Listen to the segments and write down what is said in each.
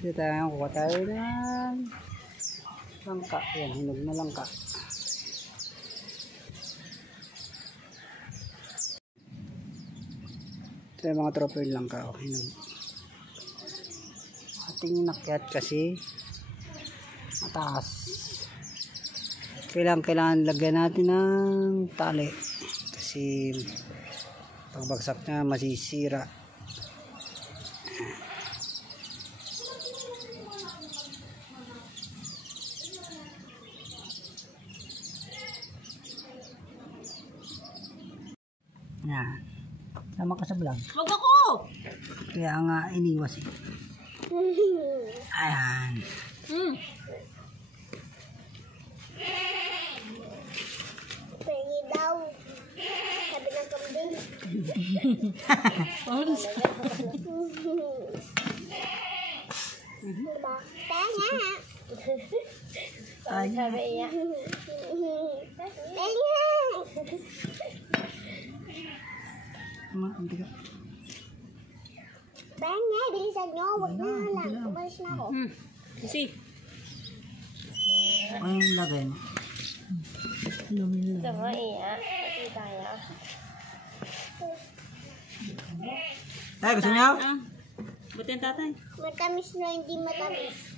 Dito tayo, kuha tayo ng langka. Yan, hinog na langka. Ito yung mga tropa yung langka. O, hinog. Ating nakyat kasi mataas. Kailangan lagyan natin ng tali. Kasi pagbagsak na masisira. Yan. Sama ka sa vlog. Wag ako! Kaya nga iniwas eh. Ayan. Pengi daw. Sabi ng kambing. Diba? Pengi. Ay. Sabi iya. Pengi. Hindi ka. Pengi, bilisan nyo. Huwag na lang. Umalis na ako. Kasi, Ano yung lagay mo? Sama iya. Pati tayo. Tay, gusto niyo? buti ang tatay. Matamis na hindi matamis.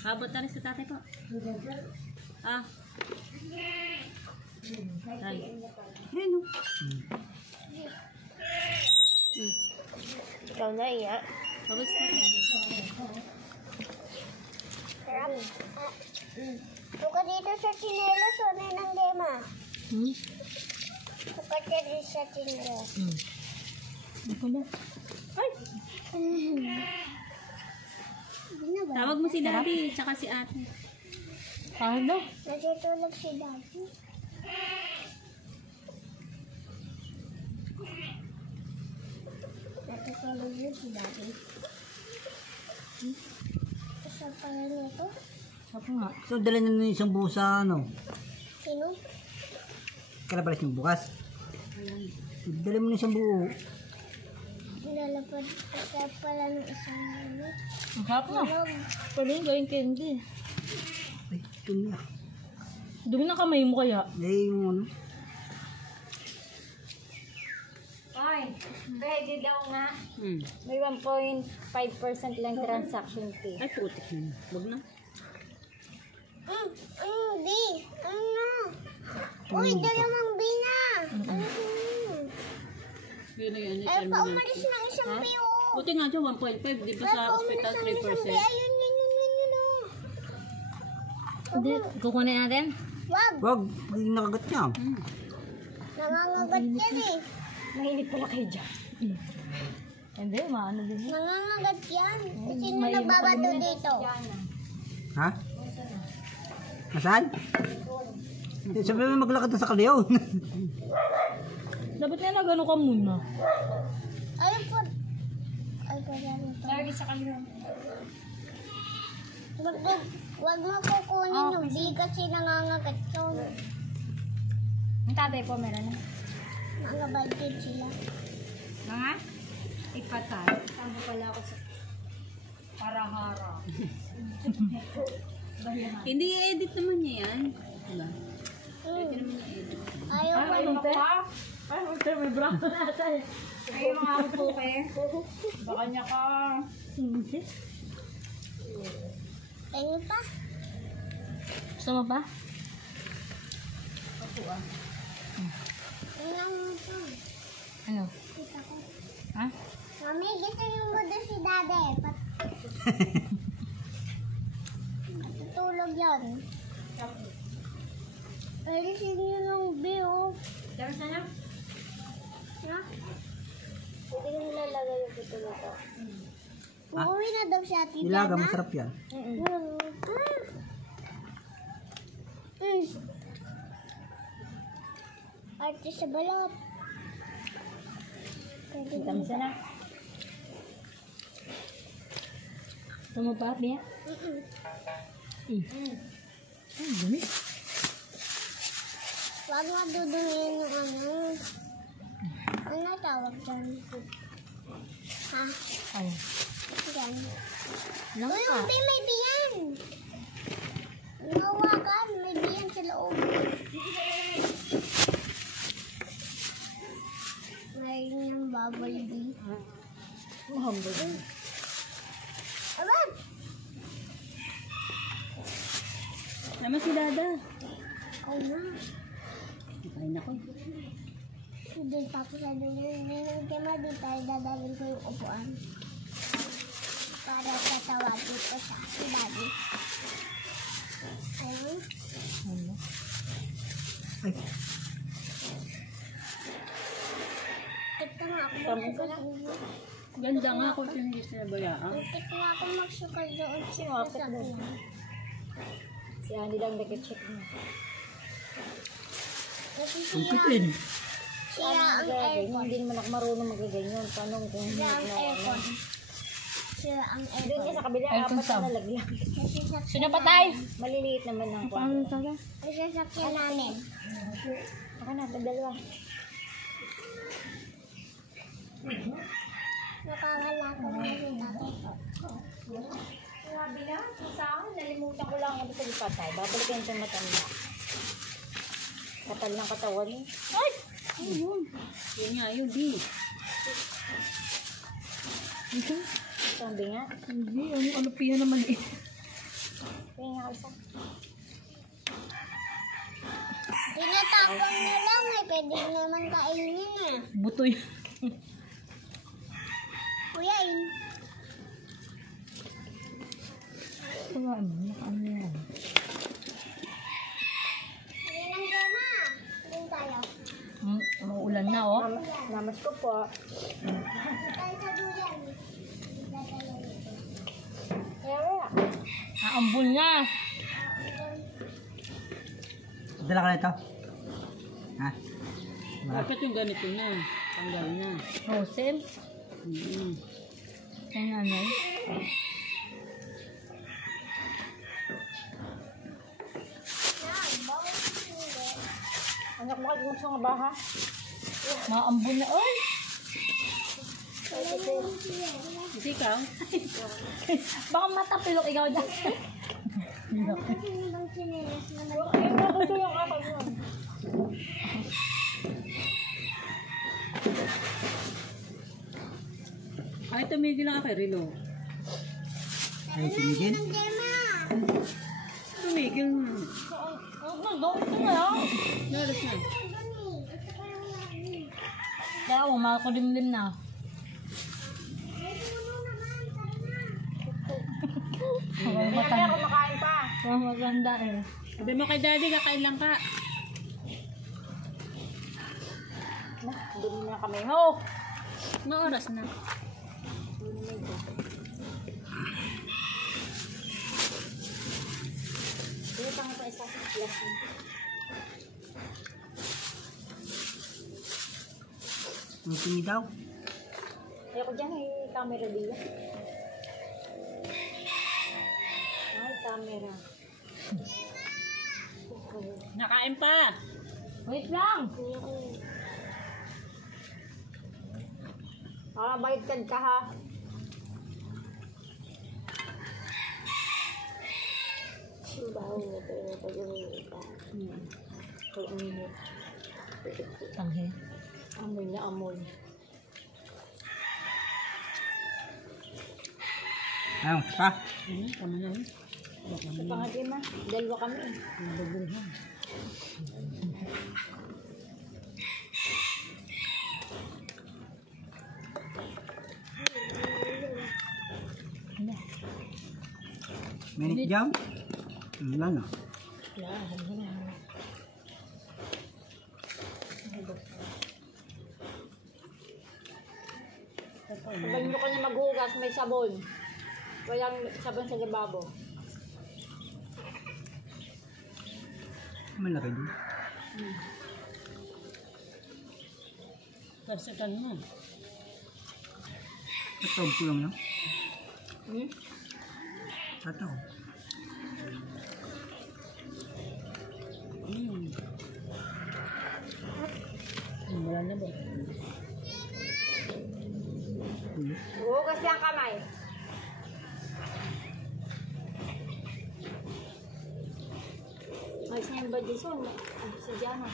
Abot na rin sa tatay po. Tay. Ayan o. Ikaw na iya. Abot sa tatay. Sarap. Buka dito sa chinelas. Wala ng lema. Buka dito sa chinelas. Ako na. Tawag mo si daddy, tsaka si ate. Ano? Natutulog si Daddy. Natutulog yun si Daddy. Saan pala nito? Ako nga. So, dala nyo na isang buo sa ano? Sino? Kailan balas yung bukas? Dala mo na isang buo. Nilalapad siya pala ng isang ano. Ang harap na. Pwede yung gawing candy. Ay, ito niya. Dumi na kamay mo kaya. Eh, yung ano? Ay, pwede daw nga. Hmm. May 1.5% lang transaction fee. Ay, putik na. Huwag na. Di. Ano? Uy, dalawang bina. Yun na yun. Ay, pa umalis ng isang biyo. Buti nga dyan, 1.5. Di ba sa hospital, 3%? Ayun. Hindi, kukunin natin. Wag. Wag, maging nakagat niya. Nangangagat yan eh. Mahilig pala kayo dyan. Hindi, maano din. Nangangagat yan. Sino nagbabato dito? Ha? Nasaan? Sabi mo maglakad na sa kaliyaw. Dapat nga na gano'n ka muna. Ayun po. Ay, kaya nito. Lagi sa kanila. Wag mo kukunin yung big kasi nangangagat yun. Ang tatay po meron na. Nangabaltin sila. Mga? Ipatay. Tama pala ako sa para-hara. Hindi i-edit naman niya yan. Diba? Ayaw ko. Ay, okay, may brato natin. Ay, mga po kayo. Baka niya ka. Tingin pa. Gusto mo ba? Tingnan mo pa. Ano? Kita ko. Ha? Mami, gusto yung mo doon si Dade. Tutulog yun. Alisin nyo ng biyo. Tapos na lang? Ha? Hindi ko nilalagay yung tutulog ko. Uuwi na daw siya, Tita. Nilaga, masarap yan. Arte sa balot. Tapos na. Gusto mo ba, Bia? Dumi. Huwag madudungin yung ano. Ano tawag dyan? Ha? Ay. Yan. Uy, Langka. Ubi, may biyan. Nawakan, may biyan sa loob. Mayroon yung bubble bee. Mahambog. Aba! Naman si Dada. Oo na. Kain ako. Doon pa ako sa dulo. Hindi kama doon tayo dadalhin ko yung upuan. Para tatawagin ko siya. Si Daddy. Ayun. Ano? Ay, Ito nga ako Tama ko na. magsugal. Ganda nga kung hindi sinabayaan. Ito nga ako magsugal doon. Sino akit doon? Si Andy lang nag-check mo. Kasi ang sira, pitin. sira ang Ganyan, aircon. hindi naman ako marunong magaganyan. Tanong kung hindi Sira ang na aircon. Sira ang Doon niya aircon. sa kabila, Aircon apat saan? na nalagyan. Kasi sa Sino patay? Maliliit naman ng Paano kwan. talaga? sasakyan namin. Ako na, dalawa. Nakakalako na yung tatay ko. Sabi na, sa akin, nalimutan ko lang yung sa patay. Babalikin itong matanda. Katal ng katawan eh. Ay! Ayun. Yun nga yun, di. Sabi nga. Hindi, ano piya naman eh. Kaya nga isa. Tinatapon nyo lang eh. Pwede naman kainin eh. Buto yun. Kuya, Ano yan? hindi lang gana. Doon tayo. Mauulan na oh. Namas ko po. Doon tayo sa duyan. Dadalo nito. Kaya wala. Aambul na. Dala ka na ito. Ha? Bakit yung ganito na? Tanggal na. Oh, Sem. Kaya nanay. Anak mo kayo gusto nga ba ha? Maambul na. Oy! Kasi ikaw? Baka matapilok ikaw dyan. Kasi ibang sinelas naman. Ayun nga gusto yung kakal mo. Ay, tumigil lang kay Rilo. Ay, tumigil. Ang dema. Tumigil na. Ito na lang. Nalas na. Kaya ako, makakulimlim na. Kaya kumakain pa. Maganda eh. Sabi mo kay Daddy, kakain lang ka. Hindi mo na kami. Oh! Mga oras na. Dito pa nga pa isa sa glass mo. Ang tingi daw. Ayoko dyan, may camera diyan. Ay, camera. Nakain pa. Wait lang. Bayad ka ha. Tanghe. Amoy na amoy. Ayun, pa. Tama na yun. Sa pangagin na, dalawa kami. Minute jam. Wala na. Sabay mo ka niya maghugas, may sabon. Walang sabon sa lababo. Malaki din. Karsikan mo. Tatawag ko lang yan. Hmm? Tatawag. Wala na ba? Hugas yung kamay. Alis niya yung Badison. Si Jana.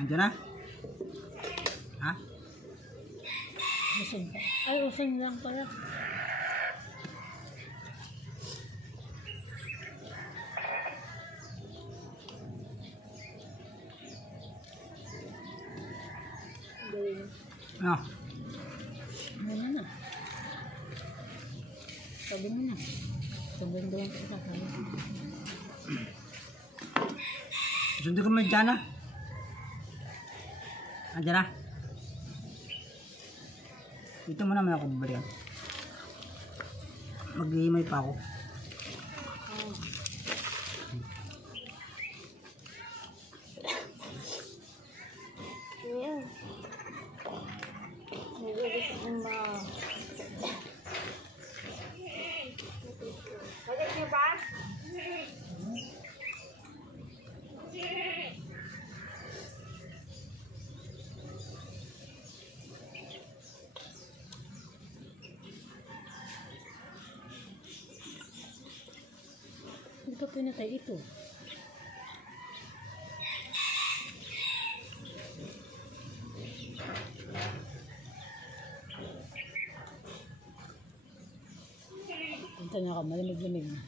Nandiyan na? Ha? Usog pa. Ay, usog lang pala. Galing. Ano? Ano na? Sabi mo na. Sabi mo lang kita. Sundo ka mo dyan na? Nandiyan na? Dito mo naman ako babalikan. Maghihimay pa ako. Ayan. Nagulis ang mga... Balik niyo ba? Hindi pa pinatay ito. Punta niya ka, malamig-lamig na.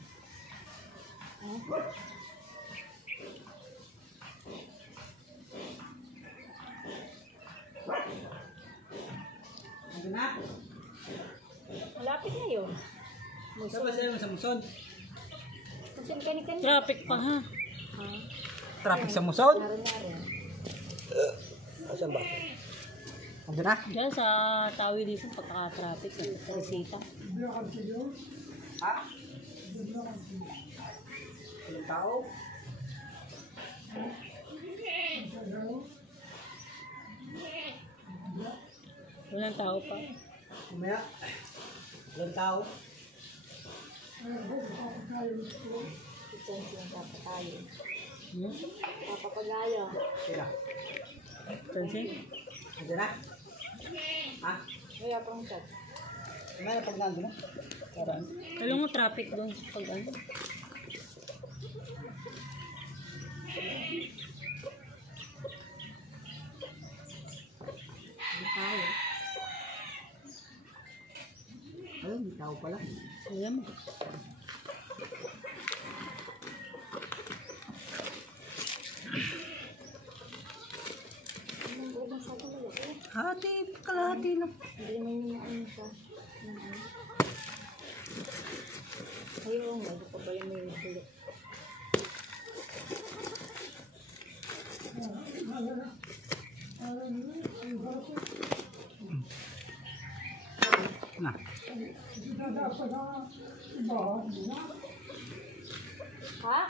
Nandiyan na? Malapit na yun. Saan ba sila sa muson? Kasi kani-kani. Traffic pa ha. Traffic sa muson? Narin. Saan ba? Nandiyan na? Diyan sa tawi dito, pagkaka-traffic sa resita. Ha? Ilang tao? Walang tao pa. Kumaya? Ilang tao? Kitchen siya dapat tayo. Hmm? Papapagaya. Sila. Pansin? Nandiyan na? Ha? Kaya pang chat. Kumaya pag nandun na? Paraan. Alam mo traffic doon pag ano? Tao. Ayun, hindi tao pala. Alam mo. Hati, kalahati lang. Hindi naman yung ano siya. Ayun, ano pa pala may hulog. Na. Ha?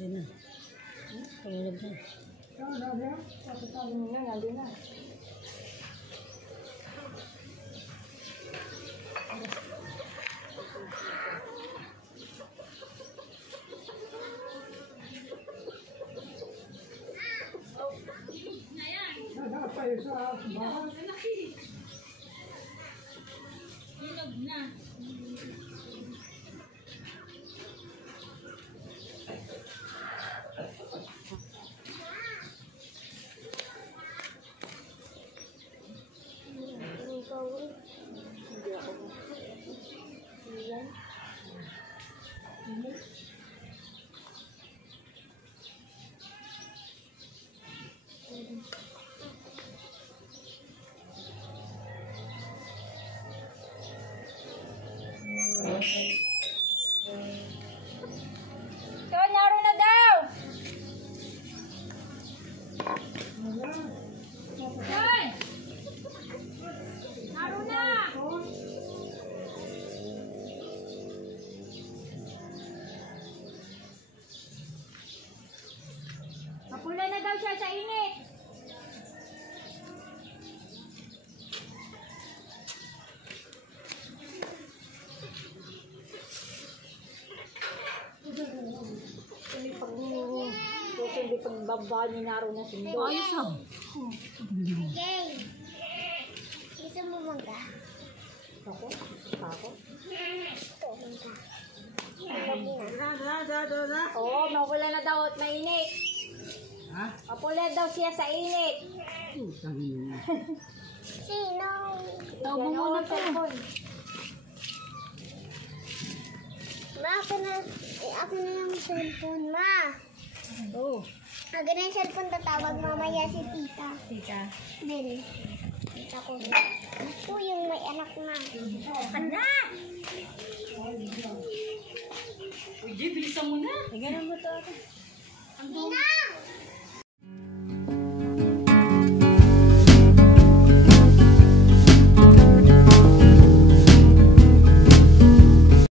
Diyan na. Pangalab na. Ano na, nandun na. Hindi ako. Iyan. Ito, naro na daw! Hoy! Naro na! Mapula na daw siya sa init. Hindi pagbaba ni Naro na sundo. Ayos ah. Okay. Gusto mo mangga? Ako? Ako? Oo, mawala na daw at mainit. Ha? Mapula daw siya sa init. Putang ina. Sino? Taubo mo na to. Ma, ako na yung cellphone, ma. Oh. Ako na yung cellphone, tatawag mamaya si tita. Tita. Mel. Tita ko. Ako yung may anak na. Anak! Uy, Jay, bilisan mo na. Tingnan mo to. Hindi na!